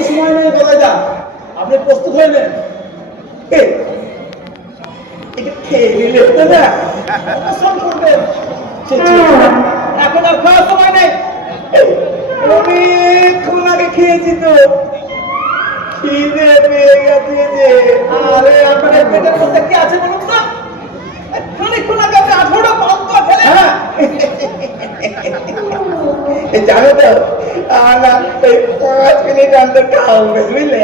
বেশি সময় নেই গদাইদা, আপনি প্রস্তুত হয়ে নেন। এটা খেয়ে নিলে তো না অনশন করবেন। এখন আর খাওয়ার সময় নেই। অনেকক্ষণ আগে খেয়েছি তো, খিদে পেয়ে গেছে যে। আরে আপনাদের পেটের মধ্যে কি আছে বলুন তো? খানিকক্ষণ আগে আপনি 18টা পান্তা খেলেন। হ্যাঁ জানো তো, না এই 5 মিনিট অন্তর খাওয়াবে বুঝলে।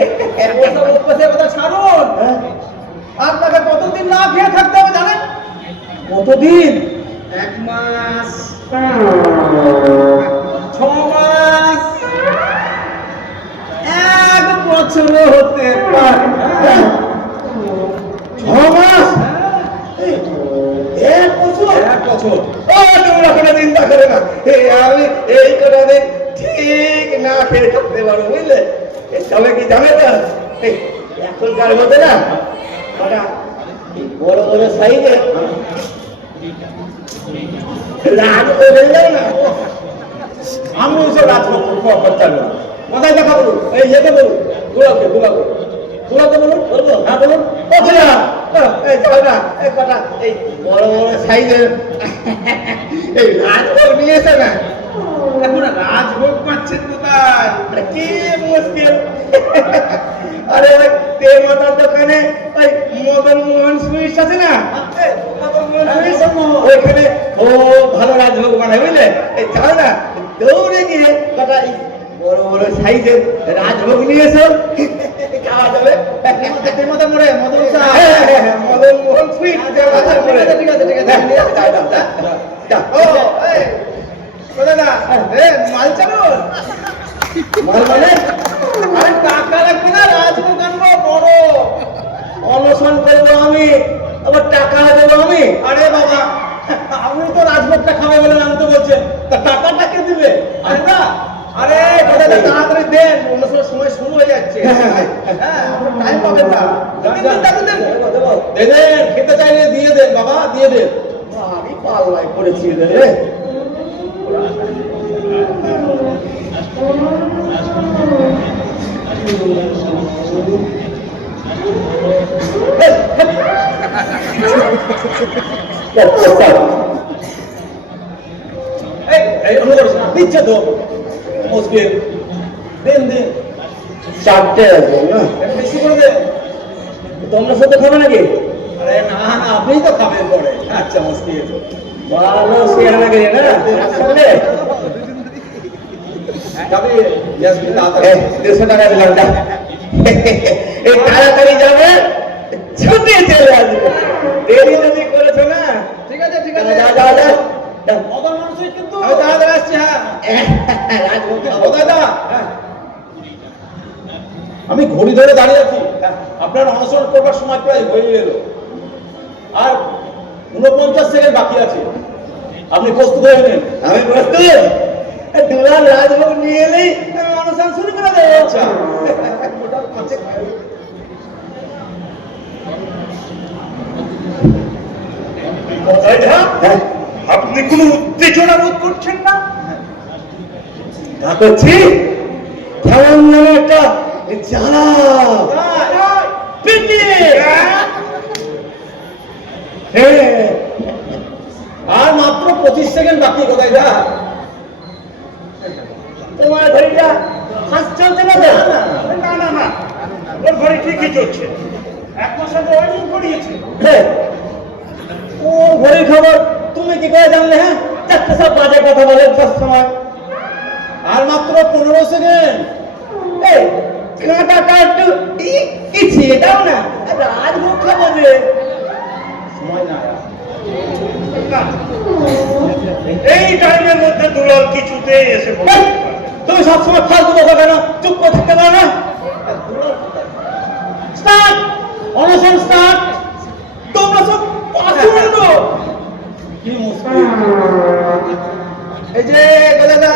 ওসব অভ্যাসের কথা ছাড়ুন। আপনাকে কতদিন না খেয়ে থাকতে হবে জানেন? কতদিন? 1 মাস, 6 মাস, 1 বছর হতে পারে। 6 মাস? 1 বছর? 1 বছর। তোমরা কোনো চিন্তা করো না, আমি এই কটা দিন ঠিক না খেয়ে থাকতে পারবো বুঝলে। তবে কি জানো তো, এখনকার মধ্যে না ওটা বড় বড় সাইজের রাজ বললেন না। আমি ওইসব রাজভোগ করতে না। কোথায় দেখা বলুন? এই যেতে বলুন, দুলাকে দুলাকে দুলাকে বলুন। বলবো? হ্যাঁ বলুন। এই যাও না, এই কটা এই বড় বড় সাইজের এই রাজভোগ নিয়েছে না। এখন রাজভোগ পাচ্ছেন কোথায়? আরে কি মুশকিল! আরে ওই তেমাতার দোকানে ওই মদন মোহন সুইটস আছে না, মদন মোহন সুইটস, ওইখানে ও ভালো রাজভোগ বানায় বুঝলে। এই যাও না, দৌড়ে গিয়ে কটা এই বড় বড় সাইজের রাজভোগ নিয়ে এসো, খাওয়া যাবে। তেমাতা মোড়ে মদন শাহ। মদন মোহন সুইটস। ঠিক আছে ঠিক আছে ঠিক আছে। ও এই কোথায় না? মাল চালুন। মাল মানে? আরে টাকা লাগবে না, রাজভোগ আনবো বড়। অনশন করবো আমি, আবার টাকা দেবো আমি? আরে বাবা, আপনি তো রাজভোগটা খাবে বলে আমি তো বলছেন, তা টাকাটা কে দিবে? আরে না, আরে কোথায় তাড়াতাড়ি দেন, অন্য সময় শুরু হয়ে যাচ্ছে। হ্যাঁ আপনি টাইম পাবেন না। দেন, খেতে চাইলে দিয়ে দেন বাবা, দিয়ে দেন। আমি পাল্লাই পড়েছি রে। এই অনুকরণ দিচ্ছে তো মুশকিল। দেন দেন, 4টে আছে না? বেশি করে দেন। তোমরা সাথে খাবে নাকি? আরে না না, আপনিই তো খাবেন পরে। আচ্ছা মুশকিল। ভালো শেয়ার লাগে না একসঙ্গে। যাবে ইয়াসমিন তাড়াতাড়ি। 150 টাকা দিলাম, যা। এই তাড়াতাড়ি যাবে, ছুটে চলে আসবে। দেরি যদি করেছো না, ঠিক আছে ঠিক আছে। যা যা যা। মদন মানুষই কিন্তু আমি তাড়াতাড়ি আসছি। হ্যাঁ রাজভোগ কোথায় দা? আমি ঘড়ি ধরে দাঁড়িয়ে আছি। আপনার অনুসরণ করবার সময় প্রায় হয়ে গেল, আর 49 সেকেন্ড বাকি আছে। আপনি প্রস্তুত হয়ে নেন। আমি প্রস্তুত। দুলাল রাজভোগ নিয়ে এলেই আমি অনুষ্ঠান শুরু করে দেবো। আচ্ছা হ্যাঁ, আপনি কোনো উত্তেজনা বোধ করছেন না? তা করছি। কেমন যেন একটা জ্বালা পেটে। হ্যাঁ, আর মাত্র 25 সেকেন্ড বাকি। কোথায় যা? তোমার ঘড়িটা ফার্স্ট চলছে না তো? না না না, ওর ঘড়ি ঠিকই চলছে। 1 মাস আগে ওয়েটিং করিয়েছে। হ্যাঁ, ও ঘড়ির খবর তুমি কি করে জানলে? হ্যাঁ, 4টে সব বাজে কথা বলে সব সময়। আর মাত্র 15 সেকেন্ড। এই কাঁটাটা একটু ইছিয়ে দাও না, রাজভোগ খাবো যে। সময় না। এই টাইমের মধ্যে দুলাল কিছুতেই এসে পড়ে। তুমি সবসময় ফালতু কথা কেন? চুপ করে থাকতে পারো না? স্টার্ট, অনশন স্টার্ট। তোমরা সব পাশে বলো। কি মুশকিল। এই যে দাদা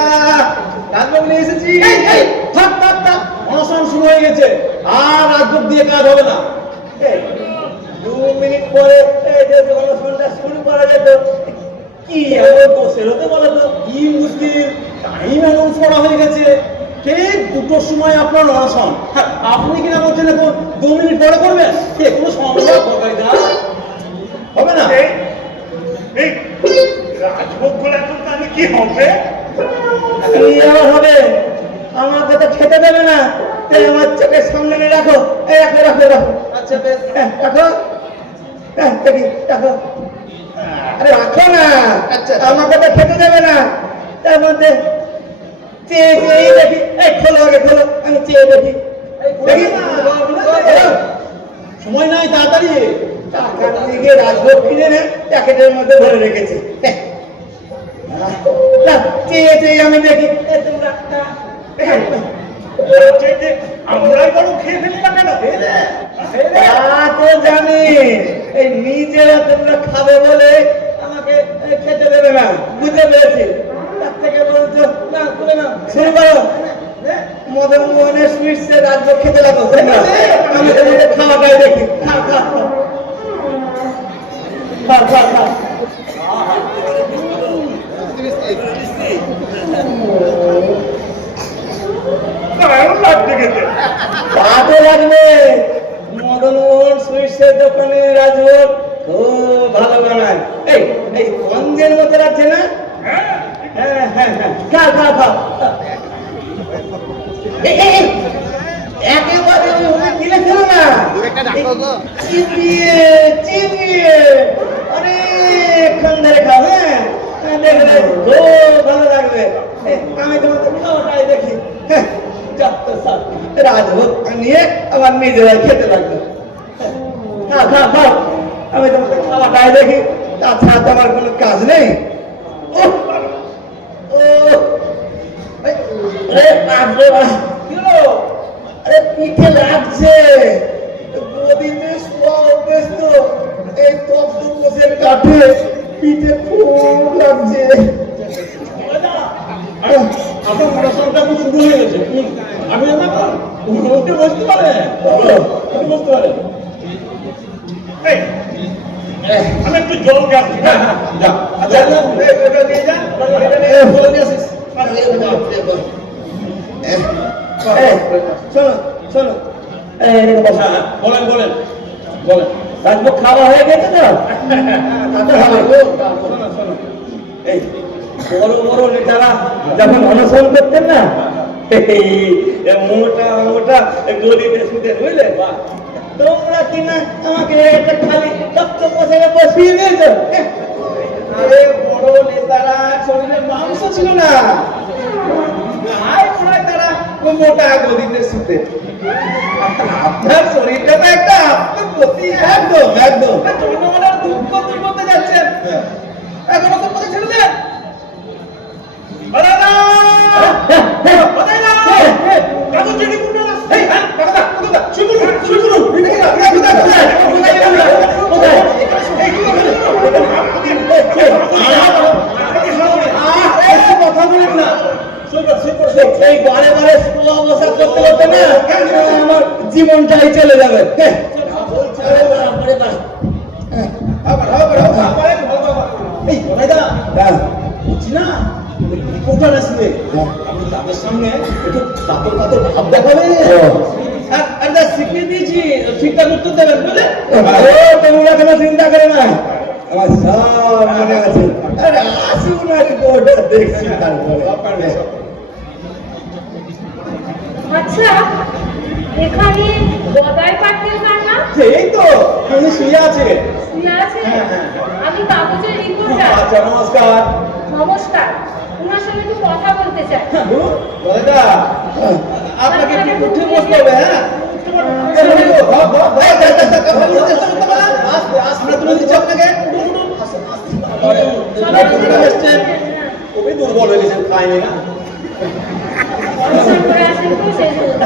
রাজভোগ নিয়ে এসেছি। এই থাক থাক থাক, অনশন শুরু হয়ে গেছে, আর রাজভোগ দিয়ে কাজ হবে না। 2 মিনিট পরে এই যে অনশনটা শুরু করা যেত। কি এমন দোষের হতে বলো তো? কি মুশকিল, টাইম অ্যানাউন্স করা হয়ে গেছে। ঠিক দুটোর সময় আপনার অনশন। হ্যাঁ, আপনি কিনা বলছেন এখন 2 মিনিট পরে করবেন? কোনো সম্ভব হবে না। এই রাজভোগ গুলো এখন তাহলে কি হবে? কি আবার হবে? আমাকে তো খেতে দেবে না, তাই আমার চোখের সামনে নিয়ে রাখো। এই রাখো রাখো রাখো। আচ্ছা বেশ, রাখো। দেখি রাখো। আরে রাখো না। আচ্ছা। আমাকে তো খেতে দেবে না, তার মধ্যে চেয়ে চেয়ে দেখি। এই খোলো আগে খোলো, আমি চেয়ে দেখি। দেখি সময় নাই, তাড়াতাড়ি। টাকার দিকে রাজভোগ কিনে নে প্যাকেটের মধ্যে ভরে রেখেছে। চেয়ে চেয়ে আমি দেখি। তোমরা আমরাই বড় খেয়ে ফেলি না কেন? তা তো জানি, এই নিজেরা তোমরা খাবে বলে আমাকে খেতে দেবে না, বুঝতে পেরেছি। তার থেকে বলছো না তুলে না শুরু করো। মদন মোহনের সুইটসে রাজভোগ খেতে লাগো। আমি তোমাদের খাওয়াটাই দেখি। খাও খাও খাও খাও খাও খাও। দারুণ লাগছে খেতে। তাতে লাগবে। মদন মোহন সুইটসের দোকানে রাজভোগ খুব ভালো বানায়। এই এই গঞ্জের মধ্যে রাখছে না? হ্যাঁ, হ্যাঁ হ্যাঁ হ্যাঁ, খাও খাও খাও। এই, এই, এই, একেবারে ওই গিলে ফেলো না। চিবিয়ে চিবিয়ে অনেকক্ষণ ধরে খাও। হ্যাঁ দেখলে খুব ভালো লাগবে। আমি তোমাদের খাওয়াটাই দেখি। হ্যাঁ, যত সব রাজভোগ নিয়ে আবার নিজেরাই খেতে লাগবে। খাও খাও খাও, আমি তোমাদের খাওয়াটাই দেখি। তাছাড়া তো আমার কোনো কাজ নেই। ওহ, ওহ, আরে বাপরে বাপ, কি হলো? আরে পিঠে লাগছে। গদিতে শোয়া অভ্যেস তো, এই তপ্ত কোষের কাঠে পিঠে খুব লাগছে। আপনার পড়াশোনাটা খুব শুরু হয়ে গেছে। আমি উঠে বসতে পারেন, বসতে পারেন। এই, আমি একটু জল খাচ্ছি। হ্যাঁ হ্যাঁ, যা। আচ্ছা এটা নিয়ে যান, এটা নিয়ে বলে দিয়ে আসিস। এই, শোনো শোনো, এই বসো। হ্যাঁ হ্যাঁ, বলেন বলেন বলেন। রাজভোগ খাওয়া হয়ে গেছে তো? তাতে হবে। শোনো শোনো, এই বড় বড় নেতারা যখন অনশন করতেন না, এই মোটা মোটা গদিতে শুতেন, বুঝলে? তোমরা কিনা আমাকে একটা খালি তপ্ত পোশাকে বসিয়ে দিয়েছো। আরে বড় নেতারা শরীরে মাংস ছিল না, তাই মনে হয় তারা মোটা গদিতে শুতে। আপনার শরীরটা তো একটা আপনার প্রতি একদম একদম জনগণের দুঃখ দূর করতে যাচ্ছেন। এখন ওসব কথা ছেড়ে দেন। কাগজ চিঠি কোনটা না? এই হ্যাঁ, কাকা কাকা শুরু করুন শুরু করুন। কথা বলেন না। এই বারে বারে শোয়া বসা করতে করতে না আমার জীবনটাই চলে যাবে। এই বনাইদা বুঝছি না, রিপোর্টার আসবে, আপনি তাদের সামনে একটু কাতর কাতর ভাব দেখাবে। আর যা শিখিয়ে দিয়েছি ঠিকঠাক উত্তর দেবেন, বুঝলেন? তোমরা কোনো চিন্তা করে না, আমার সব মনে আছে। আরে আসুন না, রিপোর্টার দেখছি তারপরে। আচ্ছা, এখানে গদাই পাটকেল কার না? এই তো উনি শুয়ে আছে। শুয়ে আছে? হ্যাঁ, হ্যাঁ। আমি কাগজের রিপোর্টার। আচ্ছা নমস্কার। নমস্কার, ওনার সঙ্গে একটু কথা বলতে চাই। বনাইদা আপনাকে একটু উঠে বসতে হবে। হ্যাঁ খুবই দুর্বল হয়ে গেছেন, খায়নি না। পড়াশোনা করে আসেন তো সেই জন্য।